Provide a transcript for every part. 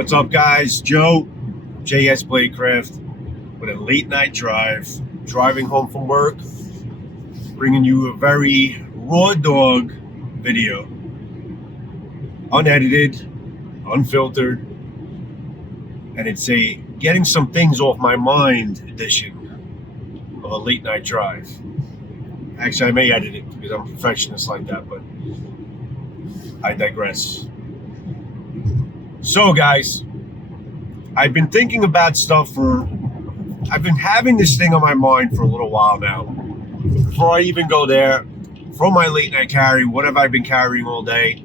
What's up, guys? Joe, JS Bladecraft, with a late night drive, driving home from work, bringing you a very raw dog video, unedited, unfiltered, and it's a getting some things off my mind edition of a late night drive. Actually, I may edit it because I'm a perfectionist like that, but I digress. So, guys, I've been thinking about stuff I've been having this thing on my mind for a little while now. Before I even go there, from my late night carry, what have I been carrying all day?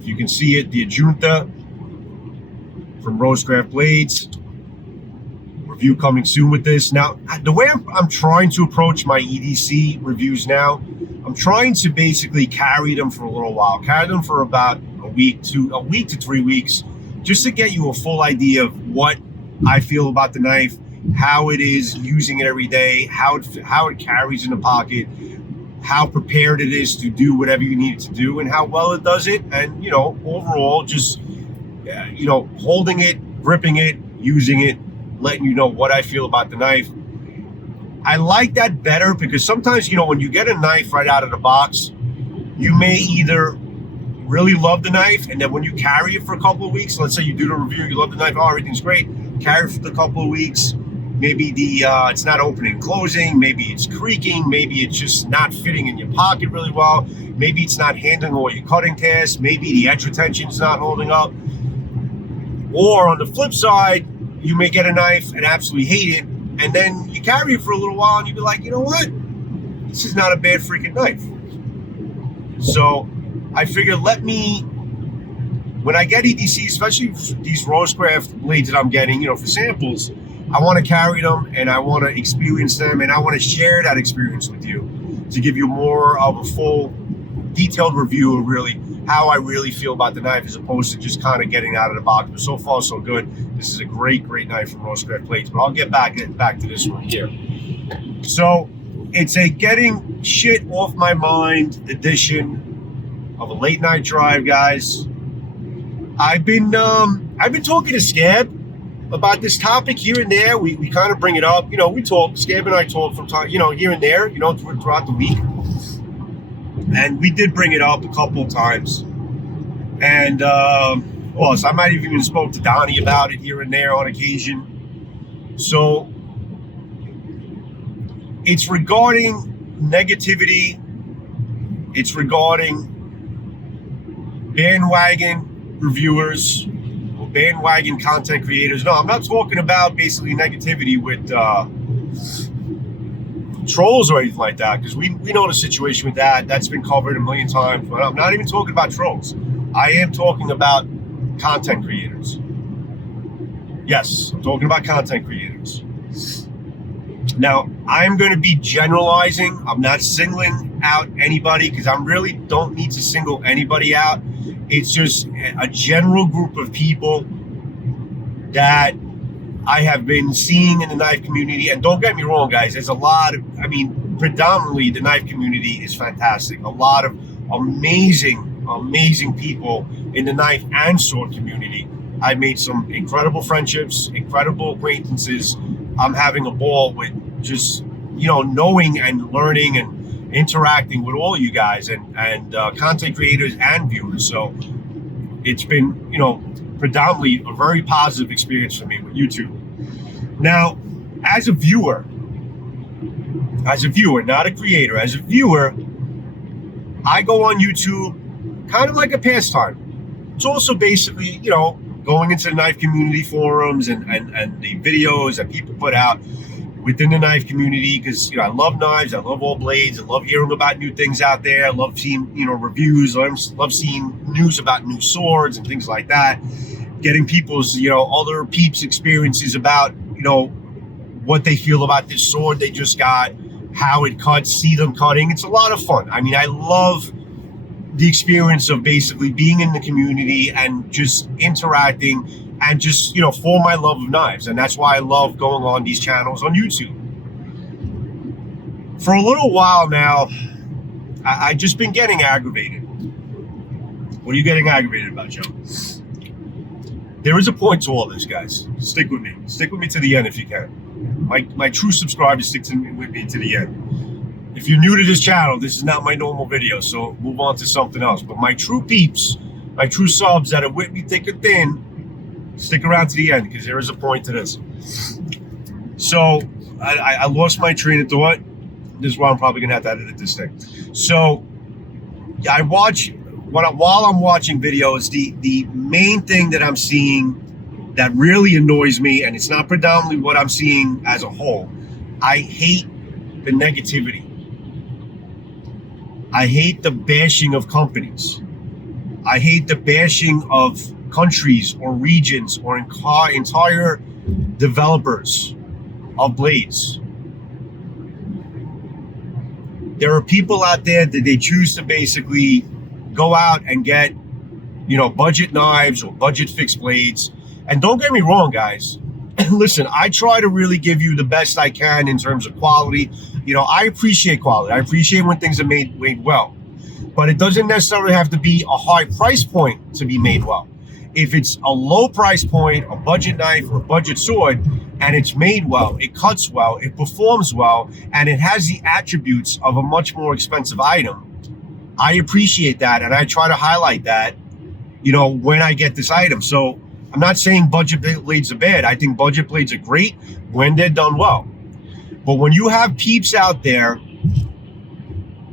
If you can see it, the Adjunta from Rosecraft Blades. Review coming soon with this. Now, the way I'm trying to approach my EDC reviews now, I'm trying to basically carry them for a little while. Carry them for about a week to 3 weeks, just to get you a full idea of what I feel about the knife, how it is using it every day, how it carries in the pocket, how prepared it is to do whatever you need it to do, and how well it does it. And, overall, just, holding it, gripping it, using it, letting you know what I feel about the knife. I like that better because sometimes, when you get a knife right out of the box, you may either really love the knife, and then when you carry it for a couple of weeks, let's say you do the review, you love the knife, everything's great, carry it for a couple of weeks, maybe it's not opening and closing, maybe it's creaking, maybe it's just not fitting in your pocket really well, maybe it's not handling all your cutting tasks, maybe the edge retention is not holding up. Or on the flip side, you may get a knife and absolutely hate it, and then you carry it for a little while and you be like, you know what? This is not a bad freaking knife. So I figured when I get EDC, especially these Rosecraft blades that I'm getting, for samples, I want to carry them and I want to experience them and I want to share that experience with you to give you more of a full, detailed review of really how I really feel about the knife, as opposed to just kind of getting out of the box. But so far, so good. This is a great knife from Rosecraft Blades. But I'll get back to this one here. So it's a getting shit off my mind edition of a late night drive, guys. I've been talking to Scab about this topic here and there. We kind of bring it up. We talk. Scab and I talk from time, here and there. Throughout the week. And we did bring it up a couple of times. And, so I might have even spoke to Donnie about it here and there on occasion. So it's regarding negativity. It's regarding bandwagon reviewers or bandwagon content creators. No, I'm not talking about basically negativity with trolls or anything like that, because we know the situation with that. That's been covered a million times. But I'm not even talking about trolls. I am talking about content creators. Yes, I'm talking about content creators. Now, I'm going to be generalizing. I'm not singling out anybody, because I really don't need to single anybody out. It's just a general group of people that I have been seeing in the knife community. And don't get me wrong, guys, there's a lot of, predominantly the knife community is fantastic. A lot of amazing people in the knife and sword community. I've made some incredible friendships, incredible acquaintances. I'm having a ball with just, knowing and learning and interacting with all you guys and content creators and viewers. So it's been, predominantly a very positive experience for me with YouTube. Now, as a viewer, not a creator, as a viewer, I go on YouTube kind of like a pastime. It's also basically, going into the knife community forums and the videos that people put out within the knife community, because, I love knives, I love all blades, I love hearing about new things out there, I love seeing, reviews, I love seeing news about new swords and things like that, getting people's, other peeps' experiences about, what they feel about this sword they just got, how it cuts, see them cutting. It's a lot of fun. I love the experience of basically being in the community and just interacting and just, for my love of knives. And that's why I love going on these channels on YouTube. For a little while now, I've just been getting aggravated. What are you getting aggravated about, Joe? There is a point to all this, guys. Stick with me. Stick with me to the end if you can. My true subscribers stick with me to the end. If you're new to this channel, this is not my normal video, so move on to something else. But my true peeps, my true subs that are with me thick and thin, stick around to the end because there is a point to this. So I lost my train of thought. This is why I'm probably gonna have to edit this thing. So I watch while I'm watching videos. The main thing that I'm seeing that really annoys me, and it's not predominantly what I'm seeing as a whole. I hate the negativity. I hate the bashing of companies. I hate the bashing of countries or regions or entire developers of blades. There are people out there that they choose to basically go out and get, budget knives or budget fixed blades. And don't get me wrong, guys. Listen, I try to really give you the best I can in terms of quality. I appreciate quality. I appreciate when things are made well. But it doesn't necessarily have to be a high price point to be made well. If it's a low price point, a budget knife or a budget sword, and it's made well, it cuts well, it performs well, and it has the attributes of a much more expensive item, I appreciate that, and I try to highlight that, when I get this item. So I'm not saying budget blades are bad. I think budget blades are great when they're done well. But when you have peeps out there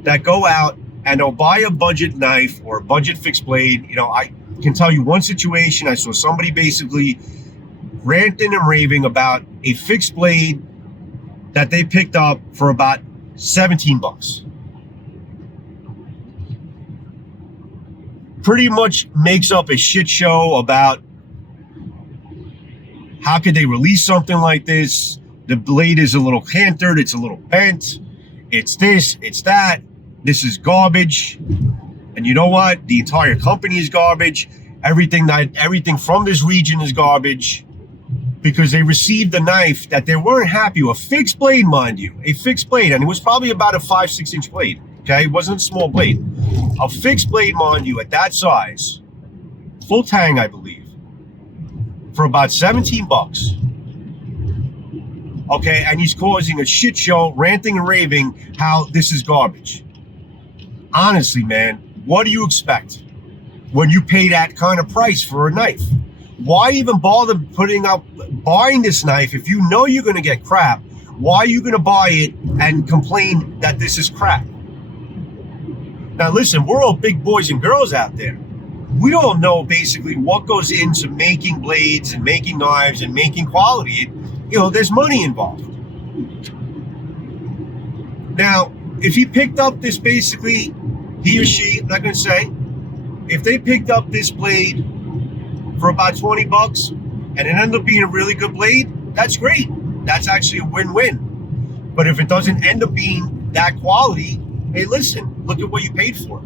that go out and they'll buy a budget knife or a budget fixed blade, I can tell you one situation. I saw somebody basically ranting and raving about a fixed blade that they picked up for about 17 bucks. Pretty much makes up a shit show about how could they release something like this. The blade is a little cantered, it's a little bent, it's this, it's that, this is garbage. And you know what? The entire company is garbage. Everything from this region is garbage because they received a knife that they weren't happy with. A fixed blade, mind you, a fixed blade. And it was probably about a 5-6 inch blade. Okay, it wasn't a small blade. A fixed blade, mind you, at that size, full tang, I believe, for about 17 bucks. Okay, and he's causing a shit show, ranting and raving how this is garbage. Honestly, man, what do you expect when you pay that kind of price for a knife? Why even bother buying this knife if you know you're going to get crap? Why are you going to buy it and complain that this is crap? Now, listen, we're all big boys and girls out there. We all know basically what goes into making blades and making knives and making quality. There's money involved. Now, if he picked up this basically, he or she, I'm not going to say, if they picked up this blade for about 20 bucks and it ended up being a really good blade, that's great. That's actually a win-win. But if it doesn't end up being that quality, hey, listen, look at what you paid for.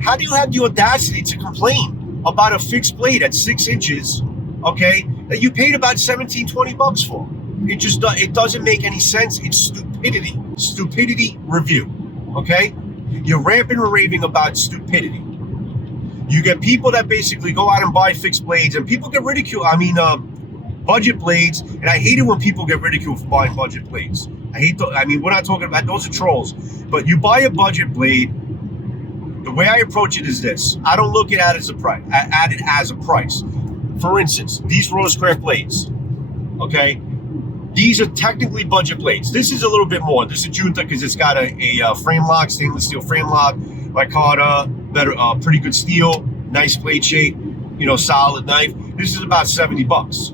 How do you have the audacity to complain about a fixed blade at 6 inches, okay, that you paid about 17, 20 bucks for? It doesn't make any sense. It's stupidity. Stupidity review, okay? You're ramping and raving about stupidity. You get people that basically go out and buy fixed blades, and people get ridiculed. Budget blades, and I hate it when people get ridiculed for buying budget blades. We're not talking about, those are trolls. But you buy a budget blade, the way I approach it is this. I don't look at it as a price. For instance, these Rosecraft blades, okay? These are technically budget blades. This is a little bit more. This is Junta because it's got a frame lock, stainless steel frame lock, micarta, better, pretty good steel, nice blade shape, solid knife. This is about 70 bucks,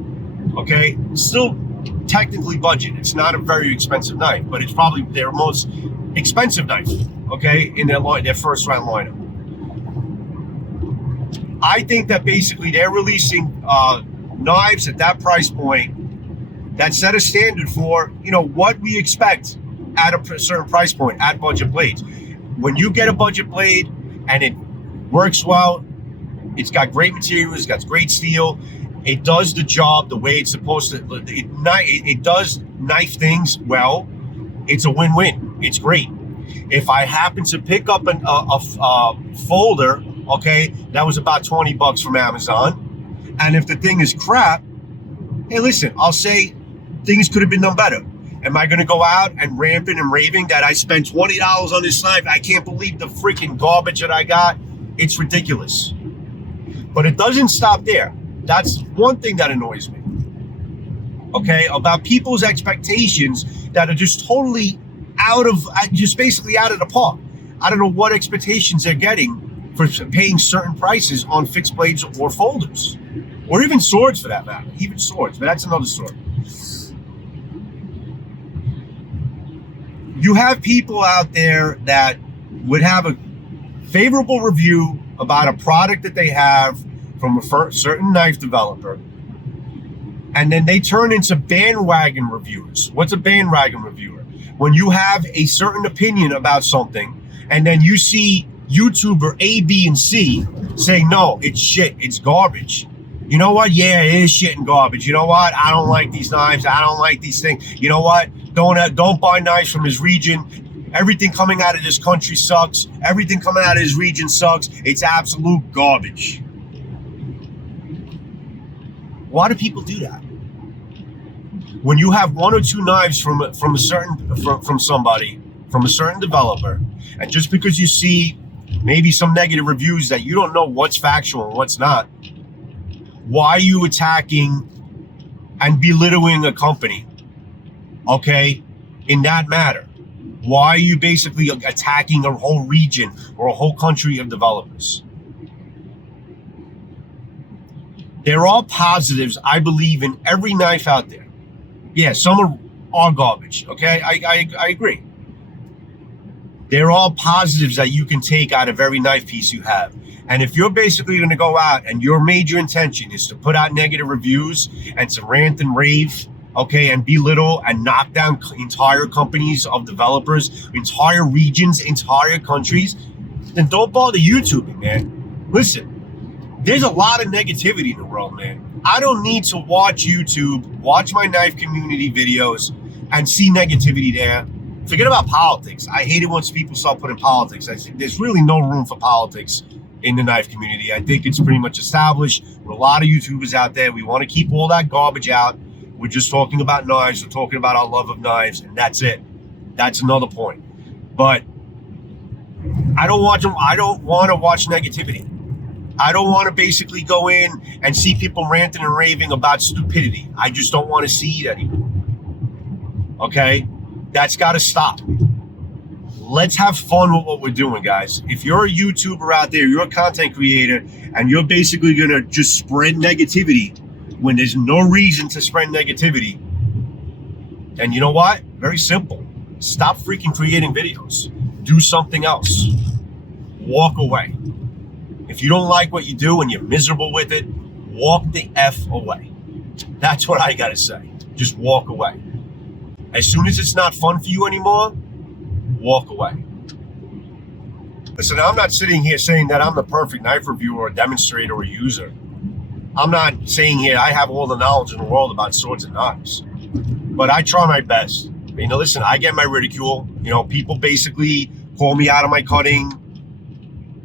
okay? Still technically budget. It's not a very expensive knife, but it's probably their most expensive knife, okay, in their first round lineup. I think that basically they're releasing knives at that price point that set a standard for, what we expect at a certain price point at budget blades. When you get a budget blade and it works well, it's got great materials, it's got great steel, it does the job the way it's supposed to, it does knife things well, it's a win-win. It's great. If I happen to pick up a folder, okay, that was about 20 bucks from Amazon, And if the thing is crap, hey, listen, I'll say things could have been done better. Am I going to go out and ramping and raving that I spent $20 on this knife? I can't believe the freaking garbage that I got. It's ridiculous. But it doesn't stop there. That's one thing that annoys me. Okay, about people's expectations that are just totally basically out of the park. I don't know what expectations they're getting for paying certain prices on fixed blades or folders. Or even swords for that matter. Even swords, but that's another story. You have people out there that would have a favorable review about a product that they have from a certain knife developer, and then they turn into bandwagon reviewers. What's a bandwagon reviewer? When you have a certain opinion about something, and then you see YouTuber A, B, and C saying, no, it's shit, it's garbage. You know what? Yeah, it is shit and garbage. You know what? I don't like these knives. I don't like these things. You know what? Don't buy knives from his region. Everything coming out of this country sucks. Everything coming out of his region sucks. It's absolute garbage. Why do people do that? When you have one or two knives from somebody, from a certain developer, and just because you see maybe some negative reviews that you don't know what's factual and what's not, why are you attacking and belittling a company? Okay, in that matter, why are you basically attacking a whole region or a whole country of developers? There are positives, I believe, in every knife out there. Yeah, some are garbage, okay? I agree. There are positives that you can take out of every knife piece you have. And if you're basically going to go out and your major intention is to put out negative reviews and to rant and rave, okay, and belittle and knock down entire companies of developers, entire regions, entire countries, then don't bother YouTubing, man. Listen, there's a lot of negativity in the world, man. I don't need to watch YouTube, watch my knife community videos, and see negativity there. Forget about politics. I hate it once people start putting politics. I think there's really no room for politics in the knife community. I think it's pretty much established. With a lot of YouTubers out there, we want to keep all that garbage out. We're just talking about knives. We're talking about our love of knives, and that's it. That's another point. But I don't want to watch negativity. I don't want to basically go in and see people ranting and raving about stupidity. I just don't want to see it anymore. Okay? That's got to stop. Let's have fun with what we're doing, guys. If you're a YouTuber out there, you're a content creator, and you're basically going to just spread negativity when there's no reason to spread negativity, and you know what? Very simple. Stop freaking creating videos. Do something else. Walk away. If you don't like what you do and you're miserable with it, walk the F away. That's what I got to say. Just walk away. As soon as it's not fun for you anymore, walk away. Listen, I'm not sitting here saying that I'm the perfect knife reviewer or demonstrator or user. I'm not saying here I have all the knowledge in the world about swords and knives. But I try my best. You know, listen, I get my ridicule. You know, people basically call me out of my cutting,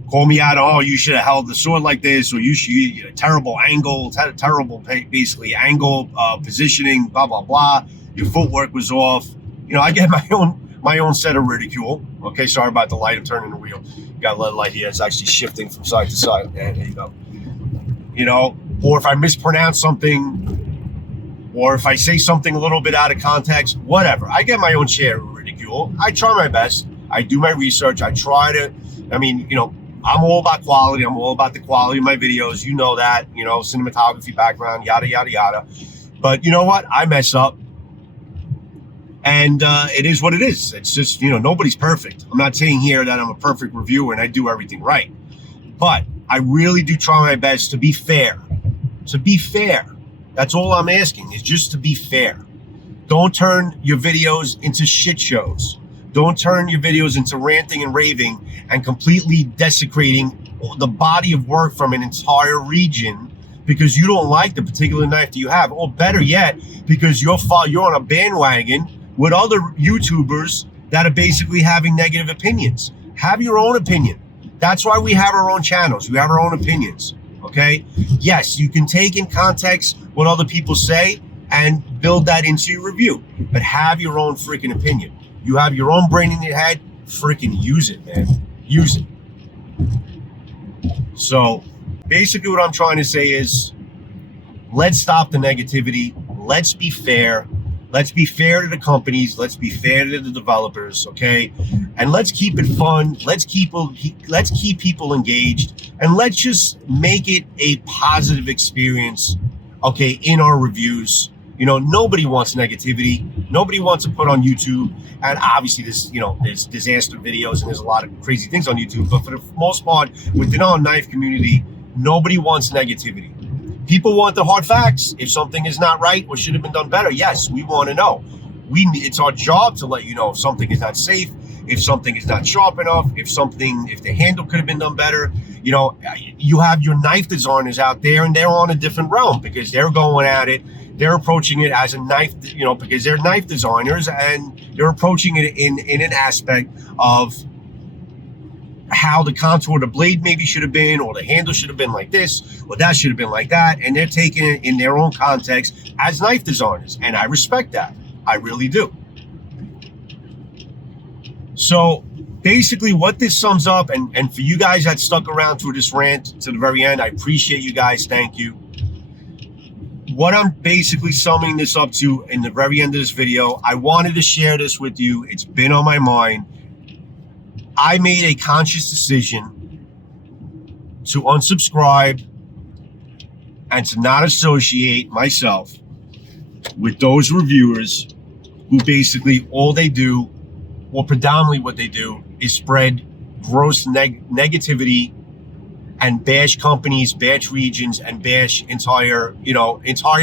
call me out, oh, you should have held the sword like this, or you should, terrible angle, terrible basically angle, positioning, blah, blah, blah. Your footwork was off. You know, I get my own set of ridicule. Okay, sorry about the light. I'm turning the wheel. Got a little light here. It's actually shifting from side to side. Yeah, there you go. You know, or if I mispronounce something, or if I say something a little bit out of context, whatever. I get my own share of ridicule. I try my best. I do my research. I try to, you know, I'm all about quality. I'm all about the quality of my videos. You know that, you know, cinematography background, yada, yada, yada. But you know what? I mess up. And it is what it is. It's just, you know, nobody's perfect. I'm not saying here that I'm a perfect reviewer and I do everything right. But I really do try my best to be fair. To be fair. That's all I'm asking, is just to be fair. Don't turn your videos into shit shows. Don't turn your videos into ranting and raving and completely desecrating the body of work from an entire region because you don't like the particular knife that you have. Or better yet, because you're on a bandwagon with other YouTubers that are basically having negative opinions. Have your own opinion. That's why we have our own channels. We have our own opinions. okay? Yes, you can take in context what other people say and build that into your review, but have your own freaking opinion. You have your own brain in your head, freaking use it, man. Use it. So basically what I'm trying to say is, let's stop the negativity. Let's be fair. Let's be fair to the companies. Let's be fair to the developers, okay? And let's keep it fun. Let's keep people engaged, and let's just make it a positive experience, okay, in our reviews. You know, nobody wants negativity. Nobody wants to put on YouTube. And obviously there's disaster videos and there's a lot of crazy things on YouTube. But for the most part, within our knife community, nobody wants negativity. People want the hard facts. If something is not right or should have been done better, yes, we want to know. It's our job to let you know if something is not safe, if something is not sharp enough, if the handle could have been done better. You know, you have your knife designers out there, and they're on a different realm because they're going at it. They're approaching it as a knife, you know, because they're knife designers, and they're approaching it in an aspect of how the contour of the blade maybe should have been, or the handle should have been like this, or that should have been like that. And they're taking it in their own context as knife designers. And I respect that. I really do. So basically what this sums up, and for you guys that stuck around through this rant to the very end, I appreciate you guys. Thank you. What I'm basically summing this up to in the very end of this video, I wanted to share this with you. It's been on my mind. I made a conscious decision to unsubscribe and to not associate myself with those reviewers who basically all they do, or predominantly what they do, is spread gross negativity and bash companies, bash regions, and bash entire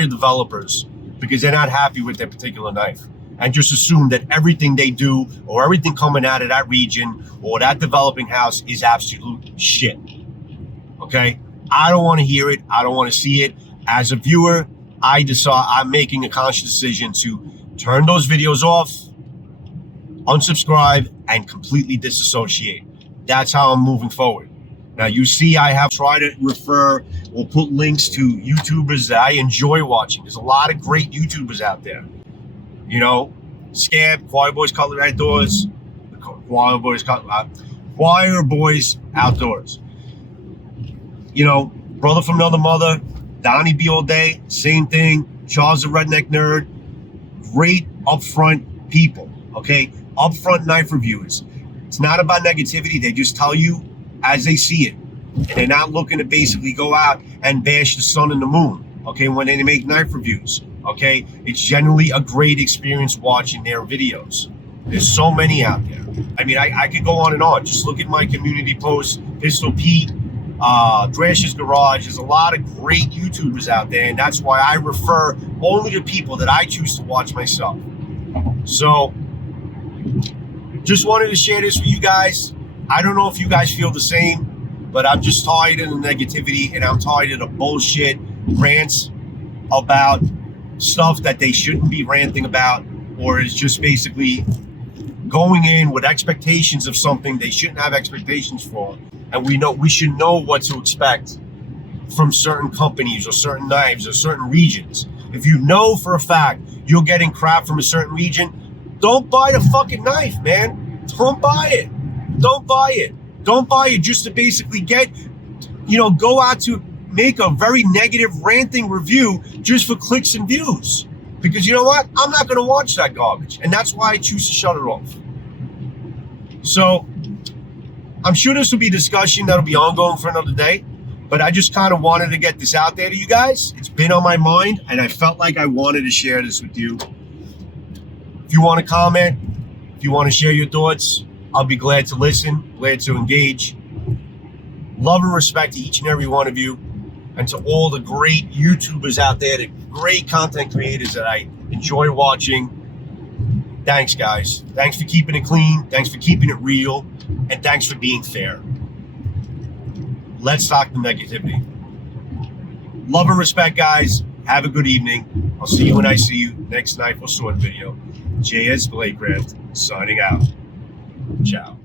developers because they're not happy with their particular knife. And just assume that everything they do or everything coming out of that region or that developing house is absolute shit. Okay? I don't want to hear it. I don't want to see it. As a viewer, I'm making a conscious decision to turn those videos off, unsubscribe, and completely disassociate. That's how I'm moving forward. Now, you see, I have tried to refer or put links to YouTubers that I enjoy watching. There's a lot of great YouTubers out there. You know, Scab, Choir Boys Cutlery Outdoors, Choir Boys Outdoors. You know, Brother from Another Mother, Donnie B All Day, same thing. Charles the Redneck Nerd, great upfront people, okay? Upfront knife reviewers. It's not about negativity. They just tell you as they see it. And they're not looking to basically go out and bash the sun and the moon, okay, when they make knife reviews. Okay, it's generally a great experience watching their videos. There's so many out there. I mean, I could go on and on. Just look at my community posts, Pistol Pete, Thrasher's Garage. There's a lot of great YouTubers out there, and that's why I refer only to people that I choose to watch myself. So, just wanted to share this with you guys. I don't know if you guys feel the same, but I'm just tired of the negativity, and I'm tired of the bullshit rants about stuff that they shouldn't be ranting about, or is just basically going in with expectations of something they shouldn't have expectations for. And we should know what to expect from certain companies or certain knives or certain regions. If you know for a fact you're getting crap from a certain region, don't buy the fucking knife, man. Don't buy it. Don't buy it. Don't buy it just to basically go out to make a very negative ranting review just for clicks and views. Because you know what? I'm not going to watch that garbage. And that's why I choose to shut it off. So I'm sure this will be a discussion that'll be ongoing for another day. But I just kind of wanted to get this out there to you guys. It's been on my mind, and I felt like I wanted to share this with you. If you want to comment, if you want to share your thoughts, I'll be glad to listen, glad to engage. Love and respect to each and every one of you. And to all the great YouTubers out there, the great content creators that I enjoy watching. Thanks, guys. Thanks for keeping it clean. Thanks for keeping it real. And thanks for being fair. Let's stop the negativity. Love and respect, guys. Have a good evening. I'll see you when I see you. Next knife or sword video. JS Bladecraft signing out. Ciao.